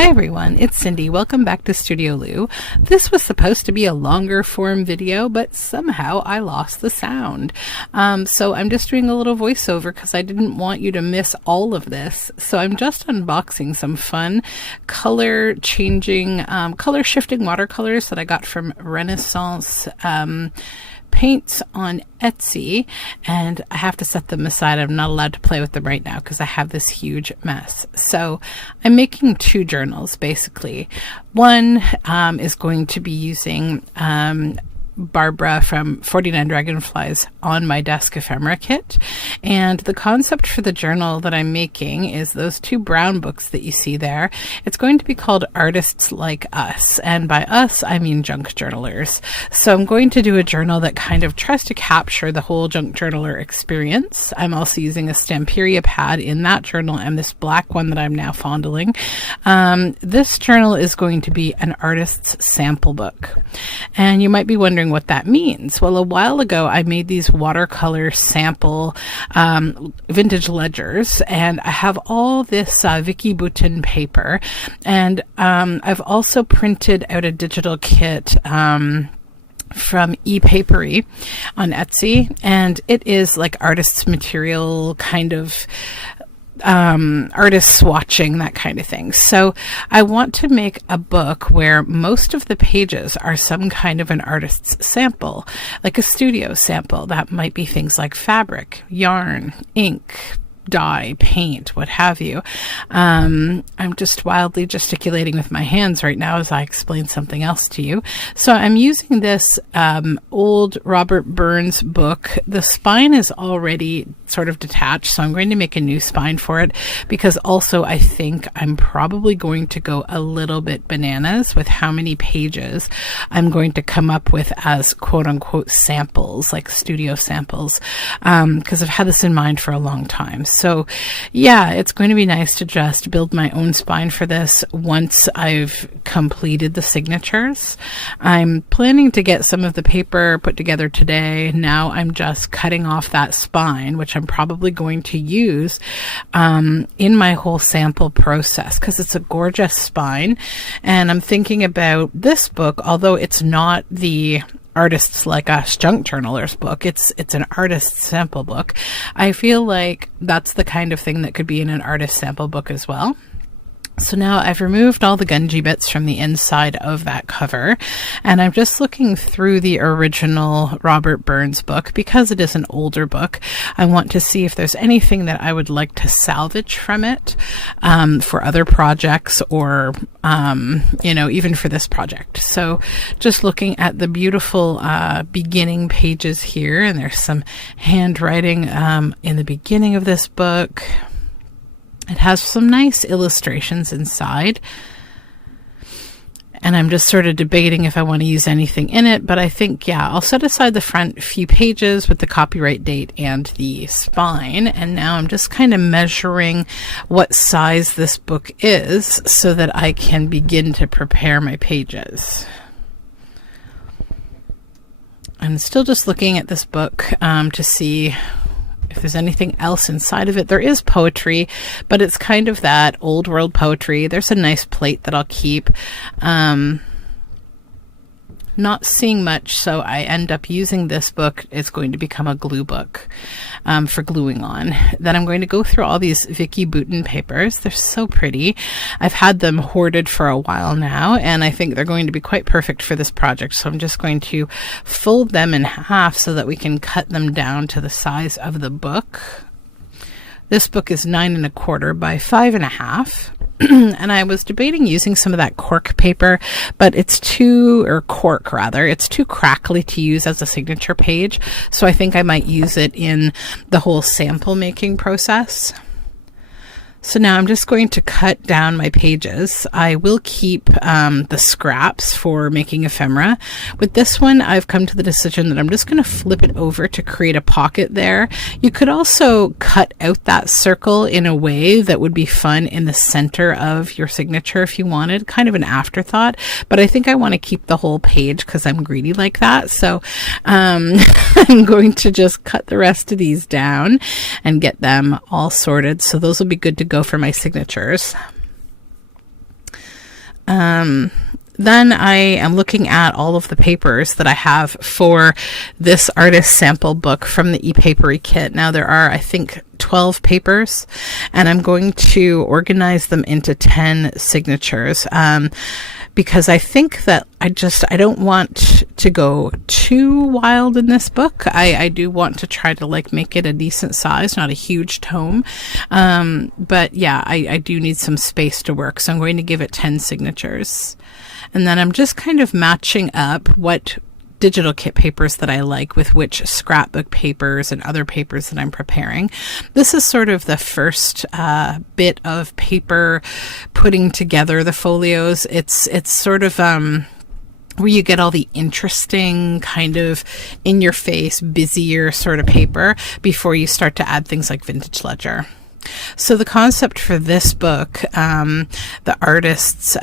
Hi everyone, it's Cindy. Welcome back to Studioloo. This was supposed to be a longer form video, but somehow I lost the sound. So I'm just doing a little voiceover because I didn't want you to miss all of this. So I'm just unboxing some fun color shifting watercolors that I got from Renaissance paints on Etsy, and I have to set them aside. I'm not allowed to play with them right now because I have this huge mess. So I'm making two journals basically. One is going to be using Barbara from 49 Dragonflies on my desk ephemera kit, and the concept for the journal that I'm making is those two brown books that you see there. It's going to be called Artists Like Us, and by us I mean junk journalers. So I'm going to do a journal that kind of tries to capture the whole junk journaler experience. I'm also using a Stamperia pad in that journal and this black one that I'm now fondling. This journal is going to be an artist's sample book, and you might be wondering what that means. Well, a while ago I made these watercolor sample vintage ledgers, and I have all this Vicky Boutin paper, and I've also printed out a digital kit from ePapery on Etsy, and it is like artist's material, kind of artist swatching, that kind of thing. So I want to make a book where most of the pages are some kind of an artist's sample, like a studio sample. That might be things like fabric, yarn, ink, dye, paint, what have you. I'm just wildly gesticulating with my hands right now as I explain something else to you. So I'm using this old Robert Burns book. The spine is already sort of detached, so I'm going to make a new spine for it, because also I think I'm probably going to go a little bit bananas with how many pages I'm going to come up with as quote-unquote samples, like studio samples, because I've had this in mind for a long time. So yeah, it's going to be nice to just build my own spine for this once I've completed the signatures. I'm planning to get some of the paper put together today. Now I'm just cutting off that spine, which I'm probably going to use in my whole sample process, because it's a gorgeous spine. And I'm thinking about this book, although it's not the Artists Like Us junk journalers book, it's an artist sample book. I feel like that's the kind of thing that could be in an artist sample book as well. So now I've removed all the gungy bits from the inside of that cover, and I'm just looking through the original Robert Burns book. Because it is an older book, I want to see if there's anything that I would like to salvage from it for other projects, or even for this project. So just looking at the beautiful beginning pages here, and there's some handwriting in the beginning of this book. It has some nice illustrations inside, and I'm just sort of debating if I want to use anything in it, but I think, yeah, I'll set aside the front few pages with the copyright date and the spine, and now I'm just kind of measuring what size this book is so that I can begin to prepare my pages. I'm still just looking at this book to see if there's anything else inside of it. There is poetry, but it's kind of that old world poetry. There's a nice plate that I'll keep. Not seeing much, so I end up using this book. It's going to become a glue book for gluing on. Then I'm going to go through all these Vicky Boutin papers. They're so pretty. I've had them hoarded for a while now, and I think they're going to be quite perfect for this project. So I'm just going to fold them in half so that we can cut them down to the size of the book. This book is 9 1/4 by 5 1/2. And I was debating using some of that cork paper, but it's too crackly to use as a signature page. So I think I might use it in the whole sample making process. So now I'm just going to cut down my pages. I will keep the scraps for making ephemera. With this one, I've come to the decision that I'm just going to flip it over to create a pocket there. You could also cut out that circle in a way that would be fun in the center of your signature if you wanted, kind of an afterthought. But I think I want to keep the whole page because I'm greedy like that. So I'm going to just cut the rest of these down and get them all sorted. So those will be good to go for my signatures. Then I am looking at all of the papers that I have for this artist sample book from the ePapery kit. Now there are, I think, 12 papers, and I'm going to organize them into 10 signatures, because I think that I don't want to go too wild in this book. I do want to try to like make it a decent size, not a huge tome. But yeah, I do need some space to work. So I'm going to give it 10 signatures. And then I'm just kind of matching up what digital kit papers that I like with which scrapbook papers and other papers that I'm preparing. This is sort of the first bit of paper putting together the folios. It's sort of where you get all the interesting kind of in your face, busier sort of paper before you start to add things like vintage ledger. So the concept for this book, the Artists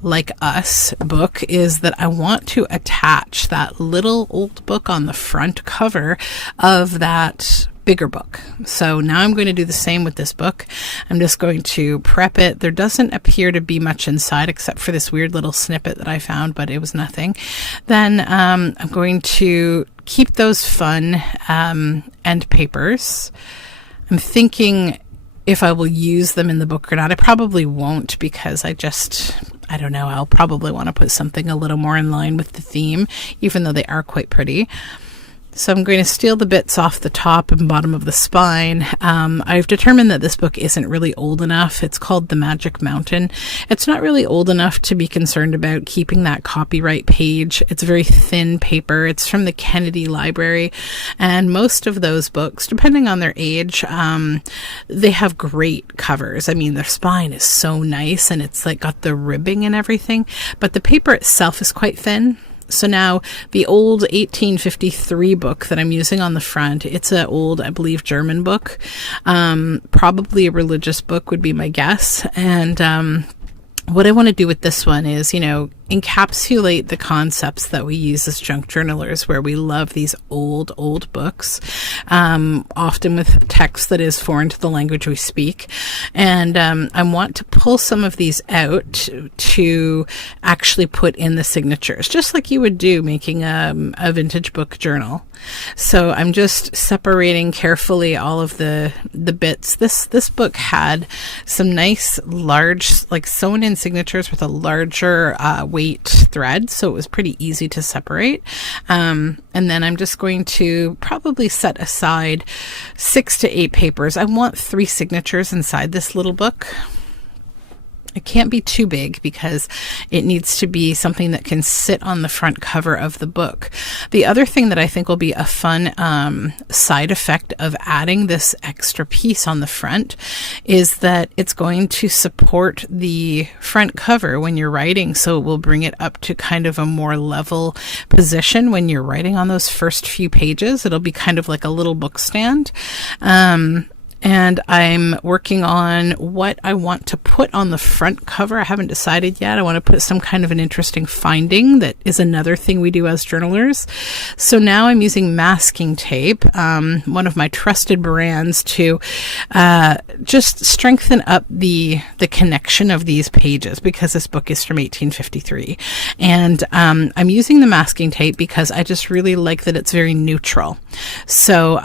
Like Us book, is that I want to attach that little old book on the front cover of that bigger book. So now I'm going to do the same with this book. I'm just going to prep it. There doesn't appear to be much inside except for this weird little snippet that I found, but it was nothing. Then I'm going to keep those fun end papers. I'm thinking if I will use them in the book or not. I probably won't, because I don't know, I'll probably want to put something a little more in line with the theme, even though they are quite pretty. So I'm going to steal the bits off the top and bottom of the spine. I've determined that this book isn't really old enough. It's called The Magic Mountain. It's not really old enough to be concerned about keeping that copyright page. It's very thin paper. It's from the Kennedy Library. And most of those books, depending on their age, they have great covers. I mean, their spine is so nice and it's like got the ribbing and everything, but the paper itself is quite thin. So now the old 1853 book that I'm using on the front, it's an old, I believe, German book, probably a religious book would be my guess. And what I want to do with this one is, encapsulate the concepts that we use as junk journalers, where we love these old books, often with text that is foreign to the language we speak. And I want to pull some of these out to actually put in the signatures, just like you would do making a vintage book journal. So I'm just separating carefully all of the bits. This book had some nice large, like sewn in signatures with a larger weight thread, so it was pretty easy to separate. And then I'm just going to probably set aside 6 to 8 papers. I want 3 signatures inside this little book. It can't be too big because it needs to be something that can sit on the front cover of the book. The other thing that I think will be a fun side effect of adding this extra piece on the front is that it's going to support the front cover when you're writing. So it will bring it up to kind of a more level position when you're writing on those first few pages. It'll be kind of like a little book stand. And I'm working on what I want to put on the front cover. I haven't decided yet. I want to put some kind of an interesting finding that is another thing we do as journalers. So now I'm using masking tape, one of my trusted brands, to just strengthen up the connection of these pages, because this book is from 1853. And I'm using the masking tape because I just really like that it's very neutral. So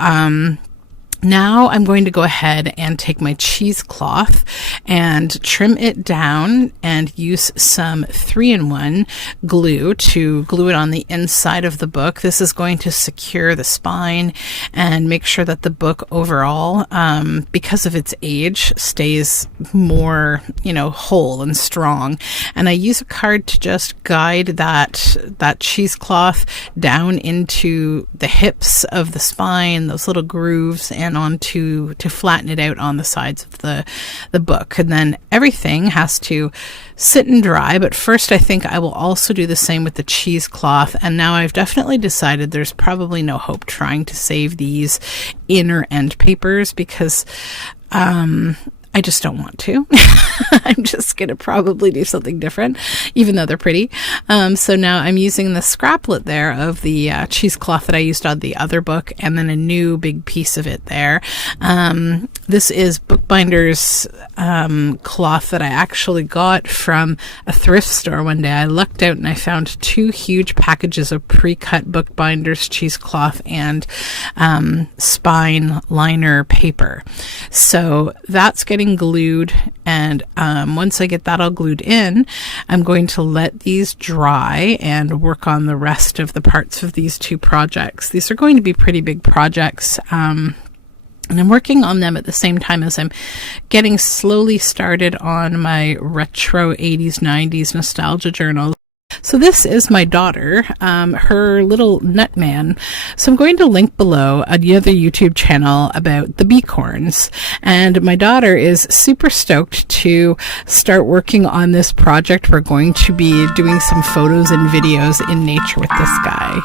now I'm going to go ahead and take my cheesecloth and trim it down and use some 3-in-1 glue to glue it on the inside of the book. This is going to secure the spine and make sure that the book overall, because of its age, stays more, whole and strong. And I use a card to just guide that cheesecloth down into the hips of the spine, those little grooves, and on to flatten it out on the sides of the book. And then everything has to sit and dry, but first I think I will also do the same with the cheesecloth. And now I've definitely decided there's probably no hope trying to save these inner end papers, because I I just don't want to. I'm just going to probably do something different, even though they're pretty. So now I'm using the scraplet there of the cheesecloth that I used on the other book, and then a new big piece of it there. This is Bookbinder's cloth that I actually got from a thrift store one day. I lucked out and I found 2 huge packages of pre-cut Bookbinder's cheesecloth and spine liner paper. So that's getting glued, and once I get that all glued in, I'm going to let these dry and work on the rest of the parts of these 2 projects. These are going to be pretty big projects, and I'm working on them at the same time as I'm getting slowly started on my retro 80s, 90s nostalgia journal. So this is my daughter, her little Nutman. So I'm going to link below another YouTube channel about the beacorns. And my daughter is super stoked to start working on this project. We're going to be doing some photos and videos in nature with this guy.